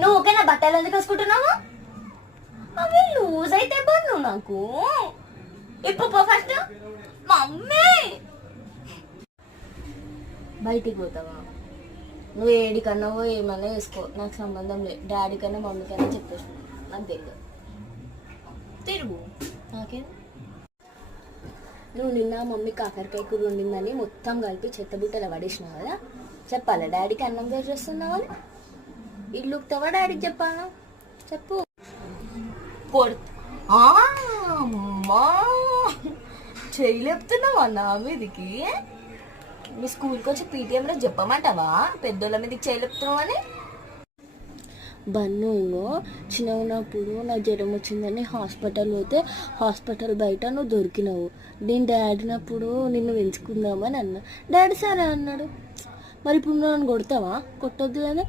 నువ్వు ఓకేనా బట్టలు ఎందుకు వేసుకుంటున్నావు? అవి లూజ్ అయితే నువ్వు నాకు ఇప్పుడు ఫస్ట్ మమ్మీ బయటికి పోతావా? నువ్వు ఏడికన్నా ఏమన్నా వేసుకో, నాకు సంబంధం లేదు. డాడీ కన్నా మమ్మీ కన్నా చెప్పేసి నాకు తెలియదు. తిరుగు నాకేం. నువ్వు నిన్న మమ్మీ కాకరకాయ కూర వండిందని మొత్తం కలిపి చెత్తబుట్టలో పడేసినావు కదా, చెప్పాలా డాడీకి అన్నం వేసి చేస్తున్నావు అని? ఇల్లు ఉక్తావా డాడీకి చెప్పాలా? చెప్పు. అమ్మా చేయలేపుతున్నావా నా మీదికి? మీ స్కూల్కి వచ్చి పీటీఎంలో చెప్పమంటావా పెద్దోళ్ళ మీదకి చేయలేపుతున్నావు అని? బన్ను చిన్న ఉన్నప్పుడు నాకు జ్వరం వచ్చిందని హాస్పిటల్ పోతే హాస్పిటల్ బయట నువ్వు దొరికినావు. నేను డాడీనప్పుడు నిన్ను పెంచుకుందామని అన్నా. డాడీ సరే అన్నాడు. మరి ఇప్పుడు నన్ను కొడతావా? కొట్టొద్దు కదా.